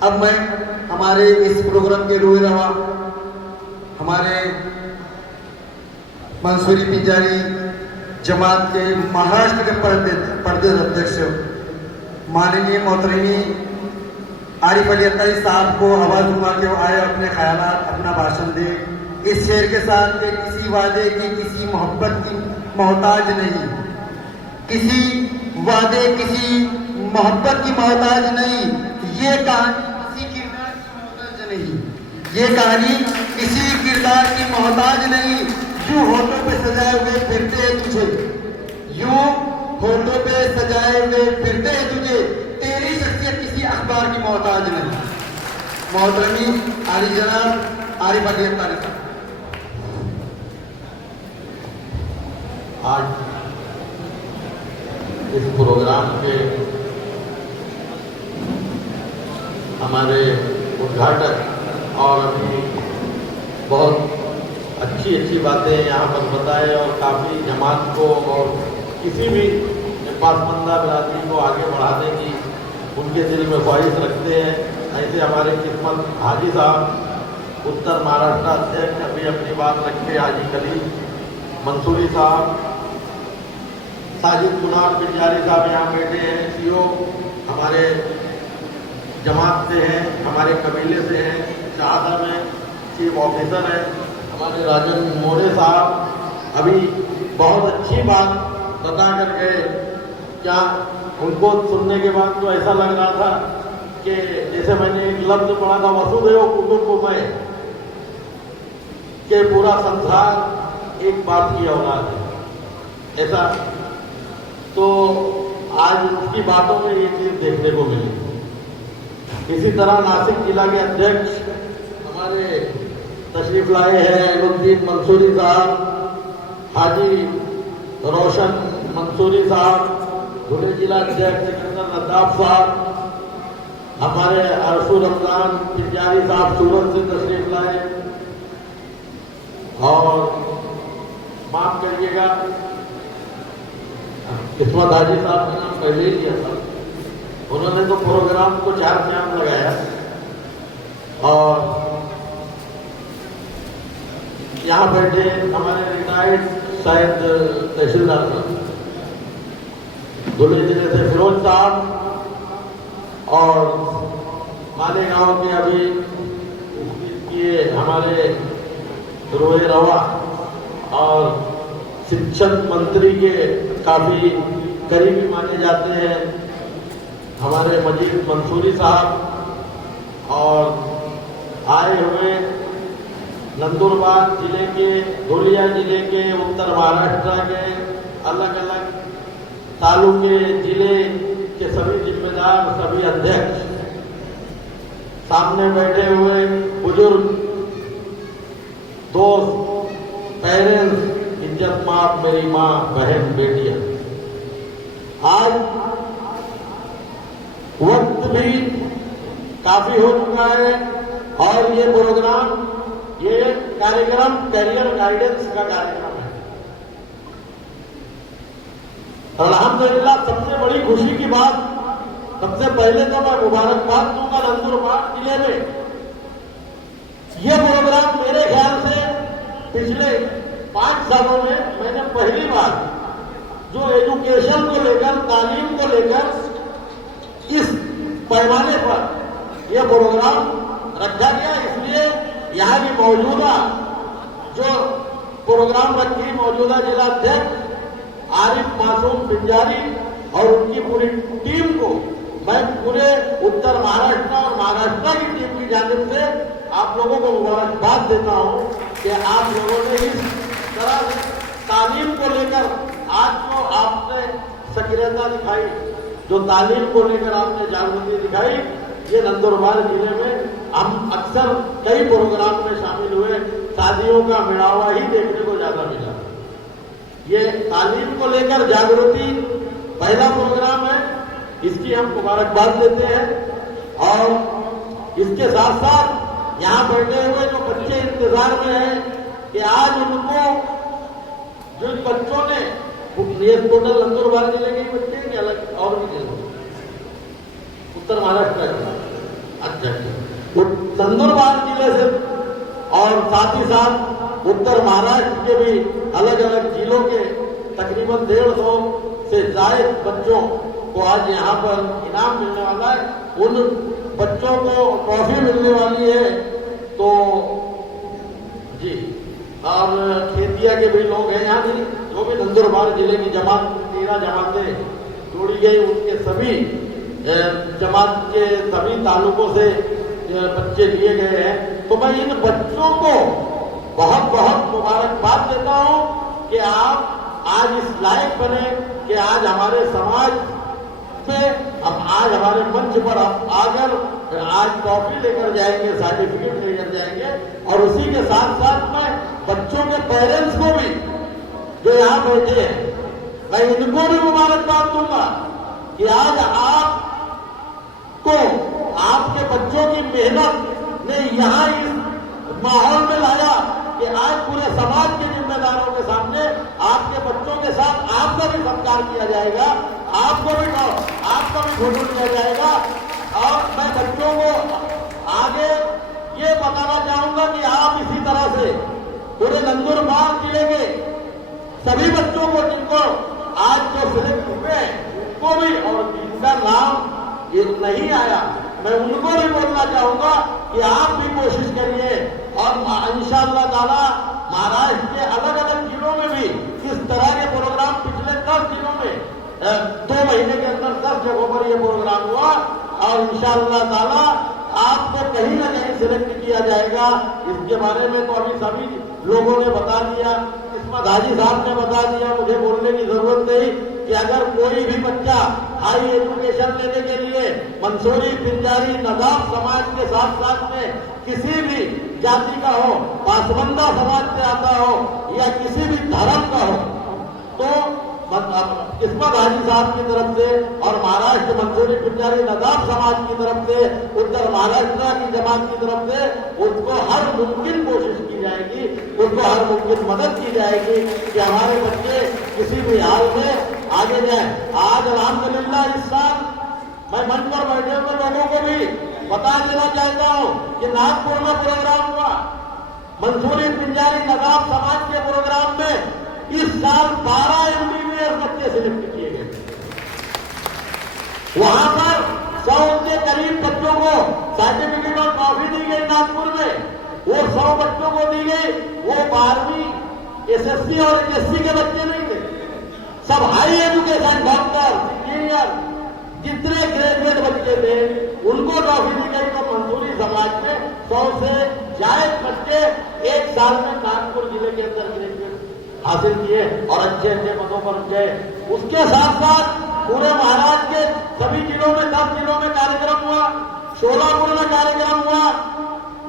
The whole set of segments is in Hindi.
अब मैं हमारे इस प्रोग्राम के रोए रवा हमारे मंसूरी पिंजारी जमात के महाराष्ट्र के प्रदेश अध्यक्ष माननीय मोहतरमी आरिफ अली अत्तारी साहब को आवाज उठा के आए, अपने ख्यालात अपना भाषण दे। इस शेर के साथ के किसी वादे की किसी मोहब्बत की मोहताज नहीं, किसी वादे किसी मोहब्बत की मोहताज नहीं, ये कहानी किसी किरदार की मोहताज नहीं, ये कहानी किसी किरदार की मोहताज नहीं। यूं होठों पे सजाए हुए फिरते हैं तुझे, यूं होठों पे सजाए हुए फिरते हैं तुझे, तेरी शख्सियत किसी अखबार की मोहताज नहीं। मोहतरमी आली जनाब आरिफ अली अत्तारी साहब। आज इस प्रोग्राम के हमारे उद्घाटक और अभी बहुत अच्छी बातें यहाँ पर बताए और काफ़ी जमात को और किसी भी पासमंदा बिरादरी को आगे बढ़ाने की उनके दिल में ख्वाहिश रखते हैं। ऐसे हमारे किस्मत हाजी साहब उत्तर महाराष्ट्र अध्यक्ष अभी अपनी बात रखे, हाजी कलीम मंसूरी साहब, साजिद कुनार पिंजारी साहब यहाँ बैठे हैं, सीओ हमारे जमात से हैं, हमारे कबीले से हैं, शाहदा में चीफ ऑफिसर हैं हमारे राजन मोरे साहब, अभी बहुत अच्छी बात बता कर गए। क्या उनको सुनने के बाद तो ऐसा लग रहा था कि जैसे मैंने एक लफ्ज पढ़ा था वसुधैव कुटुंबकम, कि पूरा संसार एक बाप की औलाद है, ऐसा। तो आज उसकी बातों में ये चीज देखने को मिली। इसी तरह नासिक जिला के अध्यक्ष हमारे तशरीफ लाए हैं इनुद्दीन मंसूरी साहब, हाजी रोशन मंसूरी साहब, धुले जिला अध्यक्ष सिकंदर नदाफ साहब, हमारे अरशू रमजान पिंजारी साहब सूरत से तशरीफ लाए। और माफ करिएगा किस्मत हाजी साहब का नाम पहले ही लिया था, उन्होंने तो प्रोग्राम को 4 चांद लगाया। और यहाँ बैठे हमारे रिटायर्ड शायद तहसीलदार साहब धुले जिले से फिरोज साहब, और मालेगांव के अभी किए हमारे रोए रवा और शिक्षक मंत्री के काफी करीबी माने जाते हैं हमारे मजीद मंसूरी साहब, और आए हुए नंदुरबार जिले के, धुलिया जिले के, उत्तर महाराष्ट्र के अलग अलग तालुके जिले के सभी जिम्मेदार, सभी अध्यक्ष, सामने बैठे हुए बुजुर्ग दोस्त, पेरेंट्स, इज्जत माप मेरी माँ बहन बेटियां, आज वक्त भी काफी हो चुका है और ये प्रोग्राम, ये कार्यक्रम करियर गाइडेंस का कार्यक्रम है। अल्हम्दुलिल्लाह सबसे बड़ी खुशी की बात, सबसे पहले तो मैं मुबारकबाद दूंगा नंदुरबार जिले में। ये प्रोग्राम मेरे ख्याल से पिछले 5 सालों में मैंने पहली बार जो एजुकेशन को लेकर, तालीम को लेकर इस पैमाने पर यह प्रोग्राम रखा गया। इसलिए यहाँ की मौजूदा जो प्रोग्राम रखी मौजूदा जिला अध्यक्ष आरिफ मासूम पिंजारी और उनकी पूरी टीम को मैं पूरे उत्तर महाराष्ट्र और महाराष्ट्र की टीम की जानिब से आप लोगों को मुबारकबाद देता हूं कि आप लोगों ने इस तरह तालीम को लेकर आज जो आपने सक्रियता दिखाई, जो तालीम को लेकर आपने जागृति दिखाई, ये नंदुरबार जिले में हम अक्सर कई प्रोग्राम में शामिल हुए, शादियों का मिलावा ही देखने को ज्यादा मिला। ये तालीम को लेकर जागृति पहला प्रोग्राम है, इसकी हम मुबारकबाद देते हैं। और इसके साथ साथ यहाँ बैठे हुए जो बच्चे इंतजार में हैं कि आज उनको, जो बच्चों ने, ये टोटल नंदुरबार जिले के बच्चे के अलग और भी जिले उत्तर महाराष्ट्र अध्यक्ष नंदुरबार जिले से और साथ ही साथ उत्तर महाराष्ट्र के भी अलग अलग जिलों के तकरीबन 150 से ज्यादा बच्चों को आज यहाँ पर इनाम मिलने वाला है। उन बच्चों को ट्रॉफी मिलने वाली है। तो जी, और खेतिया के भी लोग हैं यहाँ भी, जो भी नंदुरबार जिले की जमात 13 जमातें जोड़ी गई, उनके सभी जमात के सभी तालुकों से बच्चे लिए गए हैं। तो मैं इन बच्चों को बहुत बहुत मुबारकबाद देता हूं कि आप आज इस लायक बने कि आज हमारे समाज पे, अब आज हमारे मंच पर आप आकर आज ट्रॉफी लेकर जाएंगे, सर्टिफिकेट लेकर जाएंगे। और उसी के साथ साथ में बच्चों के पेरेंट्स को भी जो यहाँ बैठे हैं, मैं इनको भी मुबारकबाद दूंगा कि आज आपको आपके बच्चों की मेहनत ने यहाँ इस माहौल में लाया कि आज पूरे समाज के जिम्मेदारों के सामने आपके बच्चों के साथ आपका भी सत्कार किया जाएगा, आपको भी फोटो लिया जाएगा। और मैं बच्चों को आगे ये बताना चाहूंगा कि आप इसी तरह से पूरे नंदुरबार जिले के सभी बच्चों को जिनको आज जो सिलेक्ट हुए उनको भी, और जिनका नाम ये नहीं आया, मैं उनको भी बोलना चाहूंगा कि आप भी कोशिश करिए। और इंशाअल्लाह ताला महाराष्ट्र के अलग अलग जिलों में भी इस तरह के प्रोग्राम पिछले 10 दिनों में 2 महीने के अंदर 10 जगहों पर यह प्रोग्राम हुआ। और इंशाअल्लाह ताला आपको कहीं ना कहीं सिलेक्ट किया जाएगा। इसके बारे में तो अभी सभी लोगों ने बता दिया, किस्मत हाजी साहब ने बता दिया, मुझे बोलने की जरूरत नहीं कि अगर कोई भी बच्चा हाई एजुकेशन लेने के लिए मंसूरी, पिंजारी, नदाब समाज के साथ साथ में किसी भी जाति का हो, पासबंदा समाज से आता हो या किसी भी धर्म का हो, तो किस्मत हाजी साहब की तरफ से और महाराष्ट्र मंसूरी, पिंजारी, नदाब समाज की तरफ से, उत्तर महाराष्ट्र की जमात की तरफ से उसको हर मुमकिन कोशिश की जाएगी, उसको हर मुमकिन मदद की जाएगी कि हमारे बच्चे किसी भी हाल में आगे जाए। आज अल्हम्दुलिल्लाह इस साल मैं मंच पर बैठे हुए लोगों को भी बता देना चाहता हूं कि नागपुर में प्रोग्राम हुआ, मंसूरी, पिंजारी, नदाब समाज के प्रोग्राम में इस साल 12 MBBS बच्चे सिलेक्ट किए गए। वहां पर 100 के करीब बच्चों को सर्टिफिकेट और ट्रॉफी दी गई नागपुर में। वो 100 बच्चों को दी गई, वो 12वीं SSC और HSC के बच्चे नहीं थे, सब हाई एजुकेशन, डॉक्टर, इंजीनियर, जितने ग्रेजुएट बच्चे थे उनको ट्रॉफी दी गई। तो मंसूरी समाज में 100 से ज्यादा बच्चे एक साल में नागपुर जिले के अंदर ग्रेजुएट हासिल किए और अच्छे अच्छे पदों पर गए। उसके साथ साथ पूरे महाराष्ट्र के सभी जिलों में 10 जिलों में कार्यक्रम हुआ, सोलापुर में कार्यक्रम हुआ,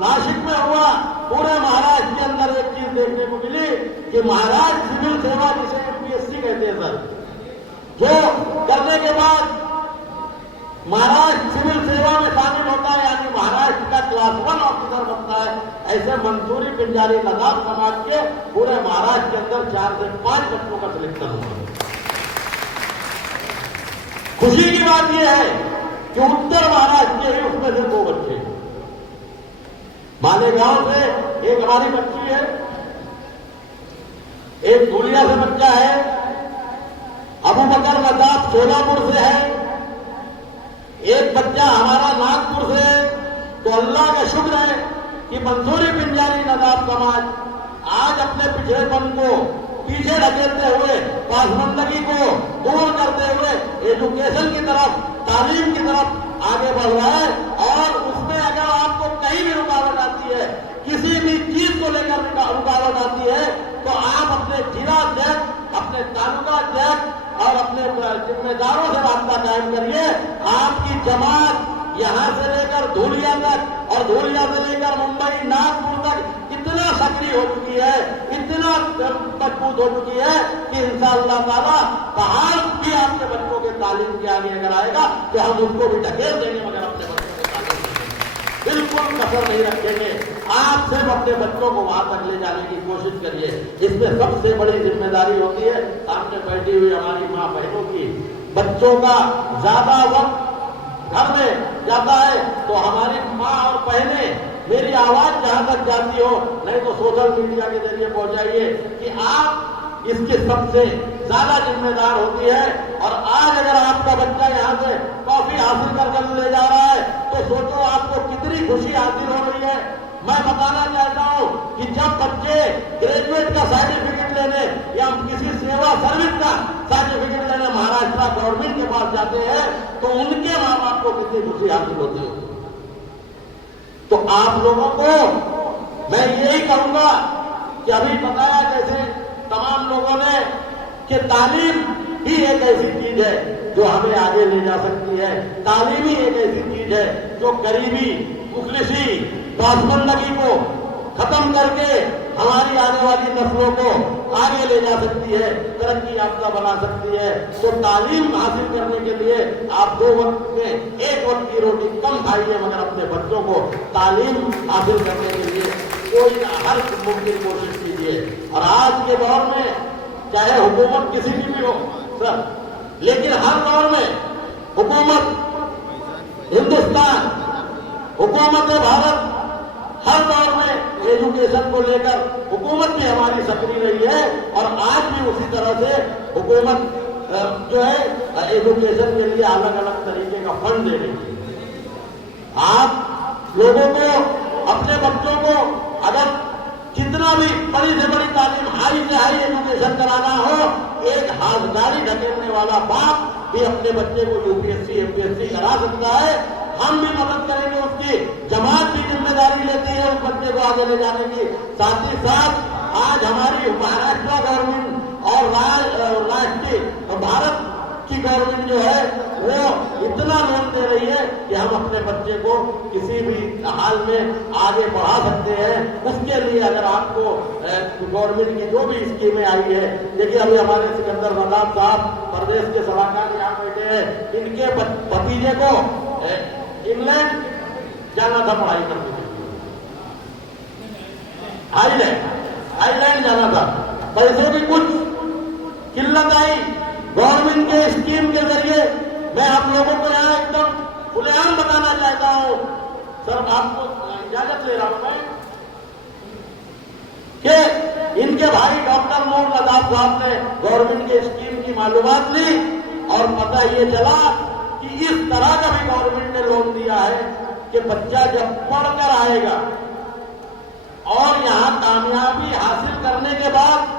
नासिक में हुआ। पूरे महाराष्ट्र के अंदर एक चीज देखने को मिली कि महाराष्ट्र सिविल सेवा, जिसे MPSC कहते हैं सर, जो करने के बाद महाराष्ट्र सिविल सेवा में शामिल होता है, यानी महाराष्ट्र का क्लास 1 ऑफिसर बनता है। ऐसे मंसूरी, पिंजारी, नदाब समाज के पूरे महाराष्ट्र के अंदर 4 से 5 बच्चों का सिलेक्शन हुआ। खुशी की बात यह है कि उत्तर महाराष्ट्र के ही उसमें से 2 बच्चे, मालेगांव से एक हमारी बच्ची है, एक धुलिया से बच्चा है, अबू बकर नदाब सोलापुर से है, एक बच्चा हमारा नागपुर से। तो अल्लाह का शुक्र है कि मंसूरी, पिंजारी, नदाब समाज आज अपने पिछड़ेपन को पीछे ढकेलते हुए, पासबंदगी को दूर करते हुए एजुकेशन की तरफ, तालीम की तरफ आगे बढ़ रहा है। और उसमें अगर आपको कहीं भी रुकावट आती है, किसी भी चीज को लेकर रुकावट आती है, तो आप अपने जिला अध्यक्ष, अपने तालुका अध्यक्ष और अपने जिम्मेदारों से रास्ता कायम करिए। आपकी जमात यहां से लेकर धूलिया तक और धूलिया से लेकर मुंबई, नागपुर तक इतना सक्रिय हो चुकी है, इतना मजबूत हो चुकी है कि इंशाअल्लाह ताला पहाड़ भी आपके बच्चों के तालीम के आगे अगर आएगा तो हम उसको भी ढकेल देंगे, मगर अपने बच्चों के तालीम बिल्कुल कसर नहीं रखेंगे। आप सिर्फ अपने बच्चों को वहां तक ले जाने की कोशिश करिए। इसमें सबसे बड़ी जिम्मेदारी होती है सामने बैठी हुई हमारी माँ बहनों की। बच्चों का ज्यादा वक्त घर में जाता है तो हमारी माँ और बहनें मेरी आवाज जहां तक जाती हो, नहीं तो सोशल मीडिया के जरिए पहुंचाइए कि आप इसके सबसे ज्यादा जिम्मेदार होती है। और आज अगर आपका बच्चा यहाँ से कॉफी हासिल कर ले जा रहा है तो सोचो आपको कितनी खुशी हासिल हो रही है। मैं बताना चाहता हूं कि जब बच्चे ग्रेजुएट का सर्टिफिकेट लेने या किसी सेवा सर्विस का सर्टिफिकेट लेने महाराष्ट्र गवर्नमेंट के पास जाते हैं तो उनके माँ बाप को कितनी खुशी हासिल होती है। तो आप लोगों को मैं यही कहूंगा कि अभी बताया जैसे तमाम लोगों ने कि तालीम ही एक ऐसी चीज है जो हमें आगे ले जा सकती है। तालीम ही एक ऐसी चीज है जो गरीबी, मुखलिसी, पासबंदगी को खत्म करके हमारी आने वाली नस्लों को आगे ले जा सकती है, तरक्की याफ्ता बना सकती है। तो तालीम हासिल करने के लिए आप 2 वक्त में 1 वक्त की रोटी कम खाइए, मगर अपने बच्चों को तालीम हासिल करने के लिए कोई हर मुमकिन कोशिश कीजिए। और आज के दौर में चाहे हुकूमत किसी की भी हो सर, लेकिन हर दौर में हुकूमत हिंदुस्तान, हुकूमत भारत हर दौर में एजुकेशन को लेकर हुकूमत भी हमारी सक्रिय रही है। और आज भी उसी तरह से हुकूमत जो है एजुकेशन के लिए अलग अलग तरीके का फंड दे रही है। आप लोगों को, अपने बच्चों को अगर कितना भी बड़ी से बड़ी तालीम, हाई से हाई एजुकेशन कराना हो, एक हाथदारी ढकेलने वाला बाप भी अपने बच्चे को यूपीएससी एमपीएससी करा सकता है। हम भी मदद करेंगे उसकी, जमात भी जिम्मेदारी लेती है उस बच्चे को आगे ले जाने की। साथ ही साथ आज हमारी महाराष्ट्र गवर्नमेंट और राष्ट्रीय भारत की गवर्नमेंट जो है वो इतना लोन दे रही है कि हम अपने बच्चे को किसी भी हाल में आगे बढ़ा सकते हैं। उसके लिए अगर आपको गवर्नमेंट की जो भी स्कीमें आई है, देखिए अभी हमारे सिकंदर नदाब साहब प्रदेश के सलाहकार यहाँ बैठे हैं, इनके भतीजे को इंग्लैंड जाना था पढ़ाई करने के लिए, आइलैंड जाना था। पैसों की कुछ किल्लत आई, गवर्नमेंट के स्कीम के जरिए मैं आप लोगों को यहाँ एकदम खुलेआम बताना चाहता हूँ सर, आपको इजाजत ले रहा हूं मैं कि इनके भाई डॉक्टर नूर नदाब साहब ने गवर्नमेंट के स्कीम की मालूमात ली और पता ये चला कि इस तरह का भी गवर्नमेंट ने लोन दिया है कि बच्चा जब पढ़कर आएगा और यहाँ कामयाबी हासिल करने के बाद,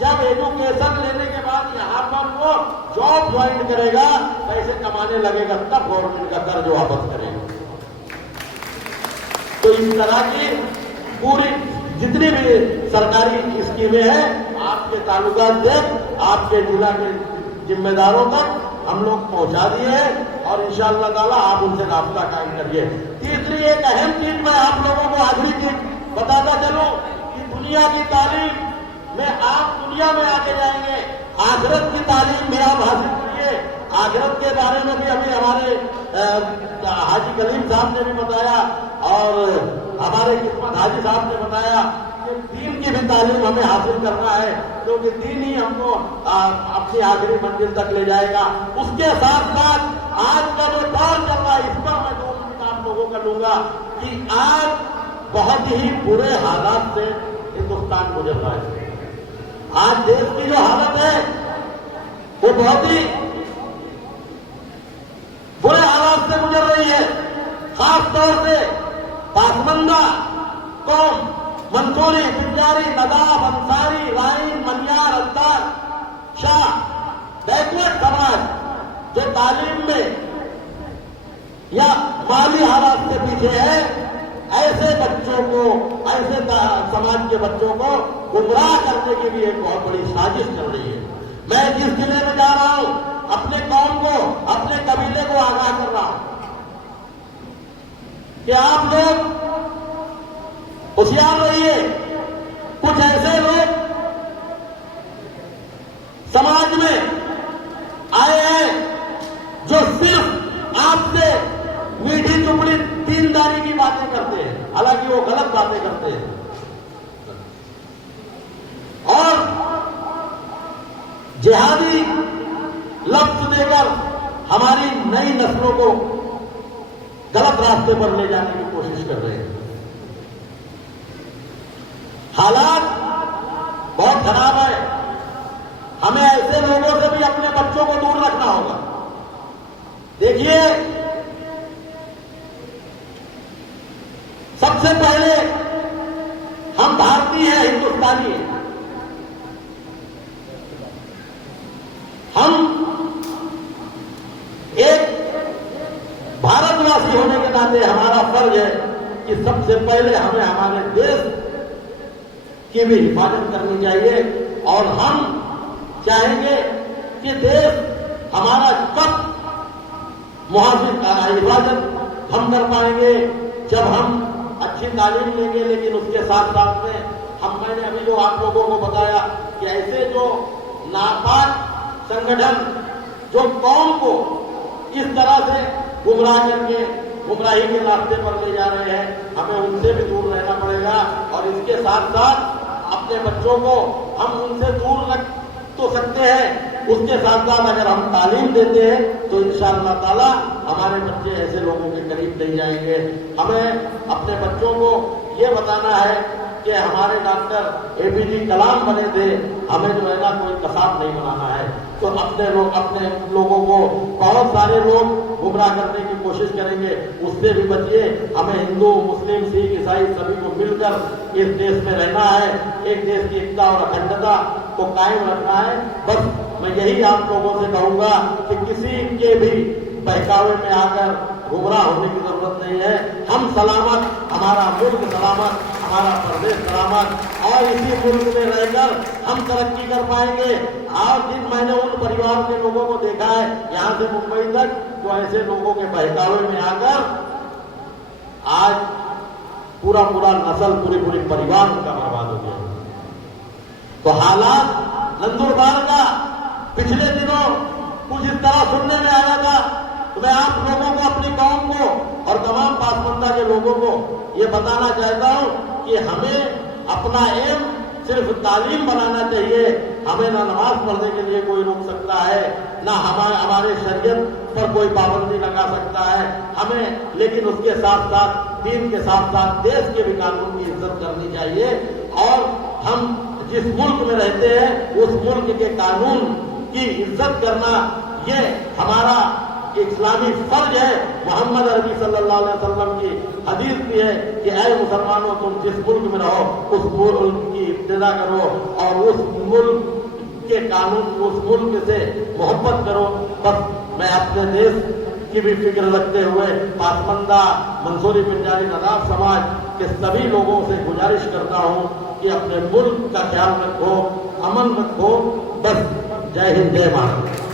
जब एजुकेशन लेने के बाद यहाँ पर वो जॉब ज्वाइन करेगा, पैसे कमाने लगेगा, तब गवर्नमेंट का कर्ज वापस करेगा। तो इस तरह की पूरी जितनी भी सरकारी स्कीमें हैं आपके तालुका से आपके जिला के जिम्मेदारों तक हम लोग पहुंचा दिए हैं और इंशाअल्लाह ताला आप उनसे राब्ता कायम करिए। तीसरी एक अहम चीज मैं आप लोगों को आखिरी चीज बताता चलूं कि दुनिया की तालीम में आप दुनिया में आगे जाएंगे, आखिरत की तालीम भी आप हासिल करिए। आखिरत के बारे में भी अभी हमारे हाजी कलीम साहब ने भी बताया और हमारे किस्मत हाजी साहब ने बताया कि दीन की भी तालीम हमें हासिल करना है, क्योंकि दीन ही हमको अपनी आखिरी मंजिल तक ले जाएगा। उसके साथ साथ आज का जो दौर चल रहा है, इस पर मैं 2 मिनट आप लोगों का लूंगा कि आज बहुत ही बुरे हालात से हिंदुस्तान गुजर रहा है। आज देश की जो हालत है वो बहुत ही बुरे हालात से गुजर रही है। खास तौर से पासबंदा कौम, मंसूरी, पिंजारी, नदाब, अंसारी, राइन, मनियार, अंतार, शाह, बैकवर्ड समाज जो तालीम में या माली हालात से पीछे है, ऐसे बच्चों को, ऐसे समाज के बच्चों को गुमराह करने की भी एक बहुत बड़ी साजिश चल रही है। मैं जिस जिले में जा रहा हूं अपने कौम को, अपने कबीले को आगाह कर रहा हूं कि आप लोग होशियार रहिए। कुछ ऐसे लोग समाज में आए हैं जो सिर्फ आपसे मीठी चुपड़ी दीनदारी की बातें करते हैं, हालांकि वो गलत बातें करते हैं और जिहादी लफ्ज देकर हमारी नई नस्लों को गलत रास्ते पर ले जाने की कोशिश कर रहे हैं। हालात बहुत खराब है। हमें ऐसे लोगों से भी अपने बच्चों को दूर रखना होगा। देखिए, सबसे पहले हम भारतीय हैं, हिंदुस्तानी हैं। हम एक भारतवासी होने के नाते हमारा फर्ज है कि सबसे पहले हमें हमारे देश की भी हिफाजत करनी चाहिए। और हम चाहेंगे कि देश हमारा कब हिफाजत हम कर पाएंगे, जब हम अच्छी तालीम लेंगे। लेकिन उसके साथ साथ में मैंने अभी जो आप लोगों को बताया कि ऐसे जो नापाक संगठन जो कौम को इस तरह से गुमराह करके गुमराही के रास्ते पर ले जा रहे हैं, हमें उनसे भी दूर रहना पड़ेगा। और इसके साथ साथ अपने बच्चों को हम उनसे दूर रख तो सकते हैं, उसके साथ साथ अगर हम तालीम देते हैं तो इंशाअल्लाह ताला हमारे बच्चे ऐसे लोगों के करीब नहीं जाएंगे। हमें अपने बच्चों को ये बताना है कि हमारे डॉक्टर एपीजे कलाम बने थे, हमें जो है ना कोई कसाब नहीं बनाना है। तो अपने लोगों को बहुत सारे लोग गुमराह करने की कोशिश करेंगे, उससे भी बचिए। हमें हिंदू, मुस्लिम, सिख, ईसाई सभी को मिलकर इस देश में रहना है। एक देश की एकता और अखंडता को कायम रखना है। बस मैं यही आप लोगों से कहूंगा कि किसी के भी बहकावे में आकर गुमराह होने की जरूरत नहीं है। हम सलामत, हमारा मुल्क सलामत, हमारा प्रदेश सलामत, और इसी मुल्क में रहकर हम तरक्की कर पाएंगे। और जिन मैंने उन परिवार के लोगों को देखा है यहाँ से मुंबई तक, जो ऐसे लोगों के बहकावे में आकर आज पूरा नस्ल, पूरी परिवार उनका बर्बाद हो गया। तो हालात नंदुरबार का पिछले दिनों कुछ इस तरह सुनने में आया था। तो मैं आप लोगों को, अपनी कौम को और तमाम पासमंदा के लोगों को ये बताना चाहता हूं कि हमें अपना एम सिर्फ तालीम बनाना चाहिए। हमें ना नमाज पढ़ने के लिए कोई रोक सकता है, ना हमारे शरीयत पर कोई पाबंदी लगा सकता है हमें। लेकिन उसके साथ साथ दीन के साथ साथ देश के भी कानून की इज्जत करनी चाहिए। और हम जिस मुल्क में रहते हैं उस मुल्क के कानून की इज्जत करना, ये हमारा इस्लामी फर्ज है। मोहम्मद अरबी सल्लल्लाहु अलैहि वसल्लम की हदीस भी है कि ऐ मुसलमानों, तुम जिस मुल्क में रहो उस मुल्क की इब्तिदा करो और उस मुल्क के कानून, उस मुल्क से मोहब्बत करो। बस मैं अपने देश की भी फिक्र रखते हुए पासमंदा, मंसूरी, पिंजारी, नदाब समाज के सभी लोगों से गुजारिश करता हूं कि अपने मुल्क का ख्याल रखो, अमन रखो। बस जय हिंद, जय भारत।